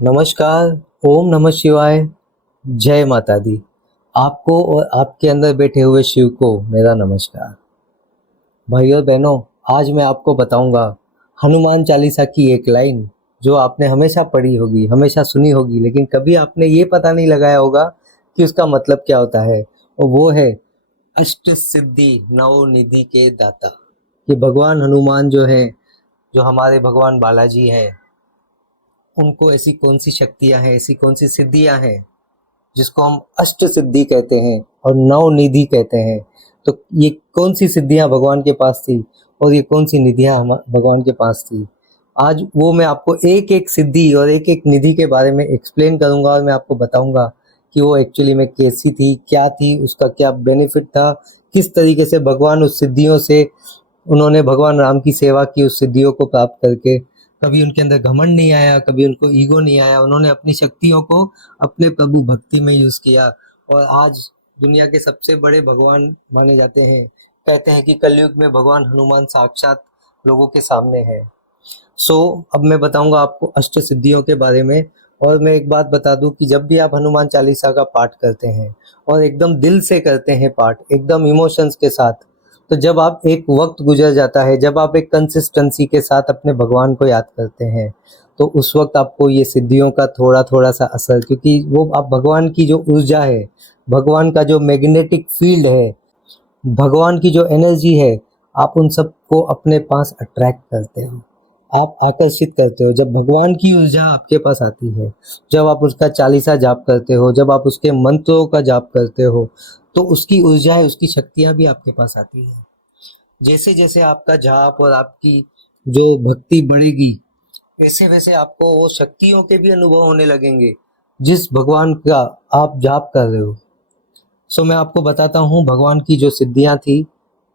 नमस्कार, ओम नमः शिवाय, जय माता दी। आपको और आपके अंदर बैठे हुए शिव को मेरा नमस्कार। भाई और बहनों, आज मैं आपको बताऊंगा हनुमान चालीसा की एक लाइन जो आपने हमेशा पढ़ी होगी, हमेशा सुनी होगी, लेकिन कभी आपने ये पता नहीं लगाया होगा कि उसका मतलब क्या होता है। और वो है अष्ट सिद्धि नव निधि के दाता। कि भगवान हनुमान जो है, जो हमारे भगवान बालाजी हैं, उनको ऐसी कौन सी शक्तियां हैं, ऐसी कौन सी सिद्धियां हैं जिसको हम अष्ट सिद्धि कहते हैं और नवनिधि कहते हैं। तो ये कौन सी सिद्धियां भगवान के पास थी और ये कौन सी निधियां भगवान के पास थी, आज वो मैं आपको एक एक सिद्धि और एक एक निधि के बारे में एक्सप्लेन करूंगा और मैं आपको बताऊंगा कि वो एक्चुअली में कैसी थी, क्या थी, उसका क्या बेनिफिट था, किस तरीके से भगवान उस सिद्धियों से, उन्होंने भगवान राम की सेवा की उस सिद्धियों को प्राप्त करके। कभी उनके अंदर घमंड नहीं आया, कभी उनको ईगो नहीं आया, उन्होंने अपनी शक्तियों को अपने प्रभु भक्ति में यूज किया और आज दुनिया के सबसे बड़े भगवान माने जाते हैं। कहते हैं कि कलयुग में भगवान हनुमान साक्षात लोगों के सामने है। अब मैं बताऊंगा आपको अष्ट सिद्धियों के बारे में। और मैं एक बात बता दूं कि जब भी आप हनुमान चालीसा का पाठ करते हैं और एकदम दिल से करते हैं पाठ, एकदम इमोशंस के साथ, तो जब आप एक वक्त गुजर जाता है, जब आप एक कंसिस्टेंसी के साथ अपने भगवान को याद करते हैं, तो उस वक्त आपको ये सिद्धियों का थोड़ा थोड़ा सा असर, क्योंकि वो आप भगवान की जो ऊर्जा है, भगवान का जो मैग्नेटिक फील्ड है, भगवान की जो एनर्जी है, आप उन सबको अपने पास अट्रैक्ट करते हो, आप आकर्षित करते हो। जब भगवान की ऊर्जा आपके पास आती है, जब आप उसका चालीसा जाप करते हो, जब आप उसके मंत्रों का जाप करते हो, तो उसकी ऊर्जा है, उसकी शक्तियां भी आपके पास आती हैं। जैसे जैसे आपका जाप और आपकी जो भक्ति बढ़ेगी, वैसे वैसे आपको वो शक्तियों के भी अनुभव होने लगेंगे जिस भगवान का आप जाप कर रहे हो। मैं आपको बताता हूँ भगवान की जो सिद्धियां थी।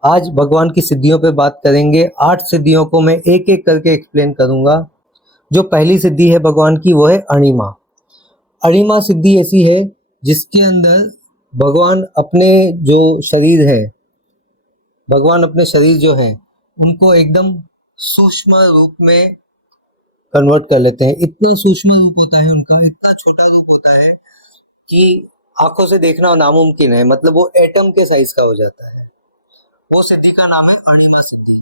आज भगवान की सिद्धियों पे बात करेंगे। 8 सिद्धियों को मैं एक एक करके एक्सप्लेन करूंगा। जो पहली सिद्धि है भगवान की, वो है अणिमा। अणिमा सिद्धि ऐसी है जिसके अंदर भगवान अपने जो शरीर है, भगवान अपने शरीर जो है उनको एकदम सूक्ष्म रूप में कन्वर्ट कर लेते हैं। इतना सूक्ष्म रूप होता है उनका, इतना छोटा रूप होता है कि आंखों से देखना नामुमकिन है, मतलब वो एटम के साइज का हो जाता है। वो सिद्धि का नाम है अणिमा सिद्धि।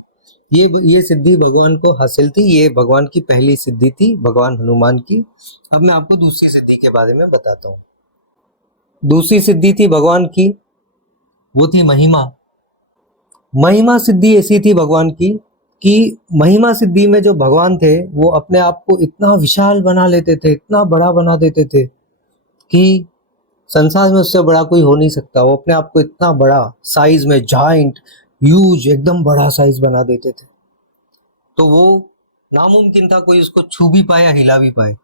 ये सिद्धि भगवान को हासिल थी, ये भगवान की पहली सिद्धि थी, भगवान हनुमान की। अब मैं आपको दूसरी सिद्धि के बारे में बताता हूँ। दूसरी सिद्धि थी भगवान की, वो थी महिमा। महिमा सिद्धि ऐसी थी भगवान की कि महिमा सिद्धि में जो भगवान थे वो अपने आप को इतना विशाल बना लेते थे, इतना बड़ा बना देते थे कि संसार में उससे बड़ा कोई हो नहीं सकता। वो अपने आप को इतना बड़ा साइज में, जाइंट, ह्यूज, एकदम बड़ा साइज बना देते थे। तो वो नामुमकिन था कोई उसको छू भी पाए या हिला भी पाए,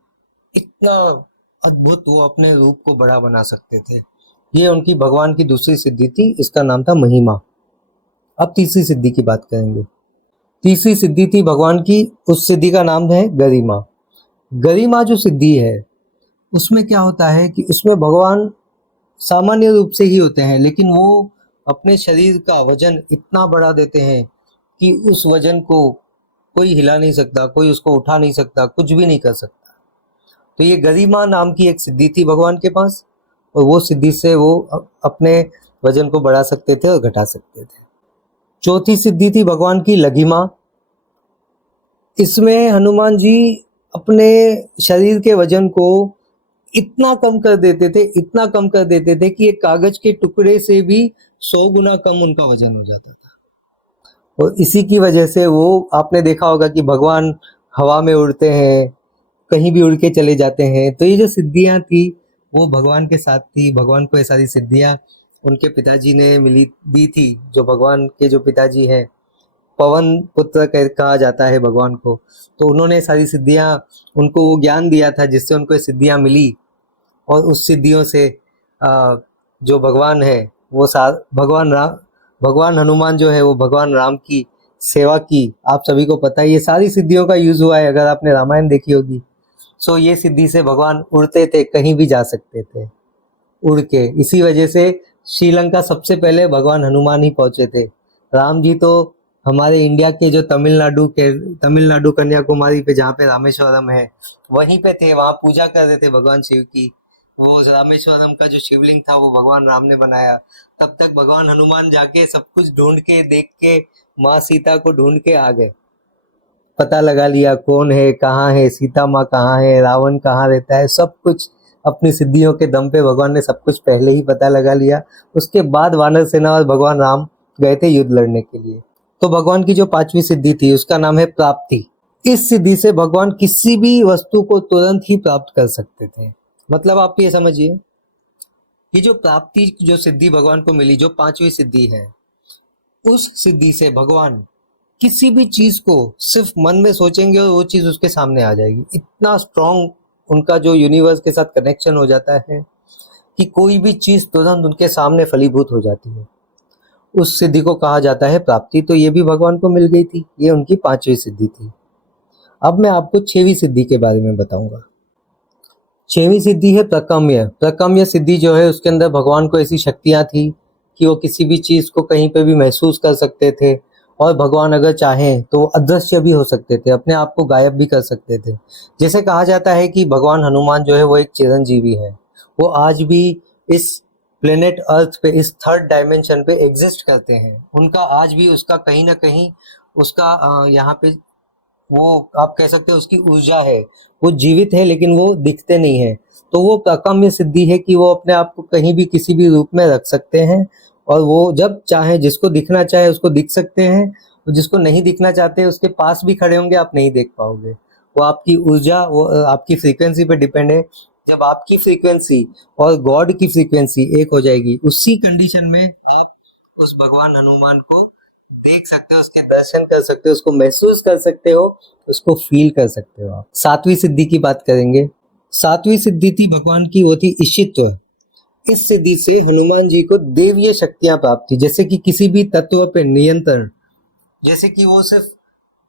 इतना अद्भुत वो अपने रूप को बड़ा बना सकते थे। ये उनकी भगवान की दूसरी सिद्धि थी, इसका नाम था महिमा। अब तीसरी सिद्धि की बात करेंगे। तीसरी सिद्धि थी भगवान की, उस सिद्धि का नाम है गरिमा। गरिमा जो सिद्धि है उसमें क्या होता है कि उसमें भगवान सामान्य रूप से ही होते हैं, लेकिन वो अपने शरीर का वजन इतना बढ़ा देते हैं कि उस वजन को कोई हिला नहीं सकता, कोई उसको उठा नहीं सकता, कुछ भी नहीं कर सकता। तो ये गरिमा नाम की एक सिद्धि थी भगवान के पास, और वो सिद्धि से वो अपने वजन को बढ़ा सकते थे और घटा सकते थे। चौथी सिद्धि थी भगवान की लघिमा। इसमें हनुमान जी अपने शरीर के वजन को इतना कम कर देते थे, इतना कम कर देते थे कि एक कागज के टुकड़े से भी 100 गुना कम उनका वजन हो जाता था। और इसी की वजह से वो, आपने देखा होगा कि भगवान हवा में उड़ते हैं, कहीं भी उड़ के चले जाते हैं। तो ये जो सिद्धियां थी वो भगवान के साथ थी। भगवान को ये सारी सिद्धियां उनके पिताजी ने मिली दी थी। जो भगवान के जो पिताजी हैं, पवन पुत्र कहा जाता है भगवान को, तो उन्होंने सारी सिद्धियां, उनको वो ज्ञान दिया था जिससे उनको ये सिद्धियां मिली। और उस सिद्धियों से जो भगवान है वो भगवान हनुमान जो है वो भगवान राम की सेवा की। आप सभी को पता है ये सारी सिद्धियों का यूज हुआ है, अगर आपने रामायण देखी होगी। ये सिद्धि से भगवान उड़ते थे, कहीं भी जा सकते थे उड़ के। इसी वजह से श्रीलंका सबसे पहले भगवान हनुमान ही पहुंचे थे। राम जी तो हमारे इंडिया के जो तमिलनाडु कन्याकुमारी पे जहाँ पे रामेश्वरम है, वहीं पे थे, वहाँ पूजा कर रहे थे भगवान शिव की। वो रामेश्वरम का जो शिवलिंग था वो भगवान राम ने बनाया। तब तक भगवान हनुमान जाके सब कुछ ढूंढ के देख के माँ सीता को ढूंढ के आ गए। पता लगा लिया कौन है, कहाँ है, सीता माँ कहाँ है, रावण कहाँ रहता है, सब कुछ अपनी सिद्धियों के दम पे भगवान ने सब कुछ पहले ही पता लगा लिया। उसके बाद वानर सेना और भगवान राम गए थे युद्ध लड़ने के लिए। तो भगवान की जो पांचवी सिद्धि थी उसका नाम है प्राप्ति। इस सिद्धि से भगवान किसी भी वस्तु को तुरंत ही प्राप्त कर सकते थे। मतलब आप ये समझिए, ये जो प्राप्ति जो सिद्धि भगवान को मिली, जो पांचवी सिद्धि है, उस सिद्धि से भगवान किसी भी चीज को सिर्फ मन में सोचेंगे और वो चीज उसके सामने आ जाएगी। इतना स्ट्रांग उनका जो यूनिवर्स के साथ कनेक्शन हो जाता है कि कोई भी चीज तुरंत उनके सामने फलीभूत हो जाती है। उस सिद्धि को कहा जाता है प्राप्ति। तो ये भी भगवान को मिल गई थी, ये उनकी पांचवी सिद्धि थी। अब मैं आपको छठवीं सिद्धि के बारे में बताऊंगा। छठवीं सिद्धि है प्रकम्य। प्रकम्य सिद्धि जो है उसके अंदर भगवान को ऐसी शक्तियां थी कि वो किसी भी चीज को कहीं पे भी महसूस कर सकते थे, और भगवान अगर चाहें तो वो अदृश्य भी हो सकते थे, अपने आप को गायब भी कर सकते थे। जैसे कहा जाता है कि भगवान हनुमान जो है वो एक चिरंजीवी है। वो आज भी इस प्लेनेट अर्थ पे, इस थर्ड डायमेंशन पे एग्जिस्ट करते हैं। उनका आज भी उसका कहीं ना कहीं उसका यहाँ पे वो आप कह सकते हो उसकी ऊर्जा है, वो जीवित है लेकिन वो दिखते नहीं है। तो वो अकाम्य सिद्धि है कि वो अपने आप को कहीं भी किसी भी रूप में रख सकते हैं, और वो जब चाहे जिसको दिखना चाहे उसको दिख सकते हैं, और जिसको नहीं दिखना चाहते उसके पास भी खड़े होंगे आप नहीं देख पाओगे। वो आपकी ऊर्जा, वो आपकी फ्रीक्वेंसी पे डिपेंड है। जब आपकी फ्रीक्वेंसी और गॉड की फ्रीक्वेंसी एक हो जाएगी, उसी कंडीशन में आप उस भगवान हनुमान को देख सकते हो, उसके दर्शन कर सकते हो, उसको महसूस कर सकते हो, उसको फील कर सकते हो। आप सातवीं सिद्धि की बात करेंगे। सातवीं सिद्धि थी भगवान की, वो थी ईशित्व। इस सिद्धि से हनुमान जी को देवीय शक्तियां प्राप्त थी, जैसे कि किसी भी तत्व पे नियंत्रण। जैसे कि वो सिर्फ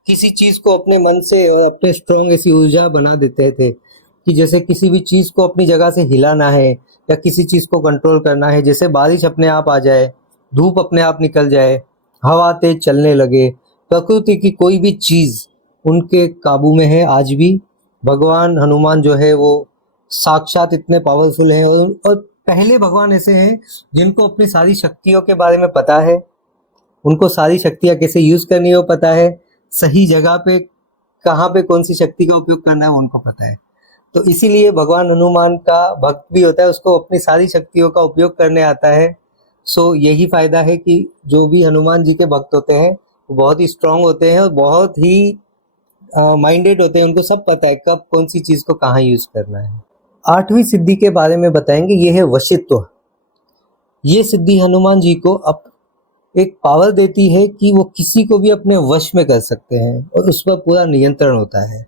किसी चीज को अपने मन से और अपने स्ट्रॉन्ग ऐसी ऊर्जा बना देते थे कि जैसे किसी भी चीज को अपनी जगह से हिलाना है या किसी चीज को कंट्रोल करना है, जैसे बारिश अपने आप आ जाए, धूप अपने आप निकल जाए, हवा तेज चलने लगे, प्रकृति की कोई भी चीज उनके काबू में है आज भी। भगवान हनुमान जो है वो साक्षात इतने पावरफुल हैं, और पहले भगवान ऐसे हैं जिनको अपनी सारी शक्तियों के बारे में पता है, उनको सारी शक्तियां कैसे यूज करनी है वो पता है, सही जगह पे कहाँ पे कौन सी शक्ति का उपयोग करना है वो उनको पता है। तो इसीलिए भगवान हनुमान का भक्त भी होता है, उसको अपनी सारी शक्तियों का उपयोग करने आता है। सो यही फायदा है कि जो भी हनुमान जी के भक्त होते हैं वो बहुत ही स्ट्रांग होते हैं और बहुत ही माइंडेड होते हैं। उनको सब पता है कब कौन सी चीज को कहाँ यूज करना है। आठवीं सिद्धि के बारे में बताएंगे, ये है वशित्व। ये सिद्धि हनुमान जी को एक पावर देती है कि वो किसी को भी अपने वश में कर सकते हैं और उस पर पूरा नियंत्रण होता है।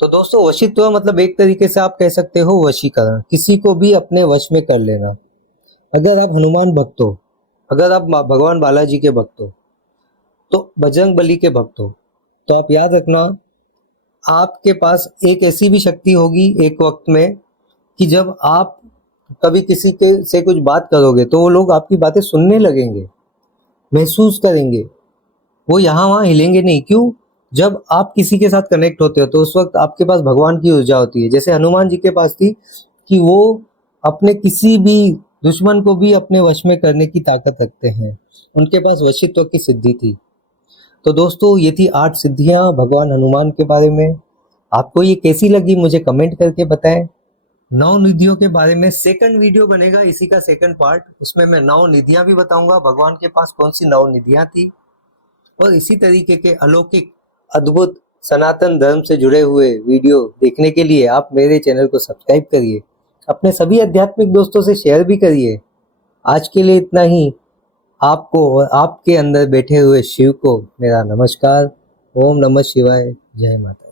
तो दोस्तों, वशित्व मतलब एक तरीके से आप कह सकते हो वशीकरण, किसी को भी अपने वश में कर लेना। अगर आप हनुमान भक्त हो, अगर आप भगवान बालाजी के भक्त हो, तो बजरंग बली के भक्त हो, तो आप याद रखना, आपके पास एक ऐसी भी शक्ति होगी एक वक्त में कि जब आप कभी किसी के से कुछ बात करोगे तो वो लोग आपकी बातें सुनने लगेंगे, महसूस करेंगे, वो यहाँ वहाँ हिलेंगे नहीं। क्यों? जब आप किसी के साथ कनेक्ट होते हो तो उस वक्त आपके पास भगवान की ऊर्जा होती है, जैसे हनुमान जी के पास थी कि वो अपने किसी भी दुश्मन को भी अपने वश में करने की ताकत रखते हैं। उनके पास वशित्व की सिद्धि थी। तो दोस्तों, ये थी 8 सिद्धियां भगवान हनुमान के बारे में। आपको ये कैसी लगी मुझे कमेंट करके बताएं। 9 निधियों के बारे में सेकंड वीडियो बनेगा, इसी का सेकंड पार्ट। उसमें मैं 9 निधियां भी बताऊंगा, भगवान के पास कौन सी 9 निधियां थी। और इसी तरीके के अलौकिक, अद्भुत, सनातन धर्म से जुड़े हुए वीडियो देखने के लिए आप मेरे चैनल को सब्सक्राइब करिए, अपने सभी आध्यात्मिक दोस्तों से शेयर भी करिए। आज के लिए इतना ही। आपको और आपके अंदर बैठे हुए शिव को मेरा नमस्कार। ओम नमः शिवाय। जय माता।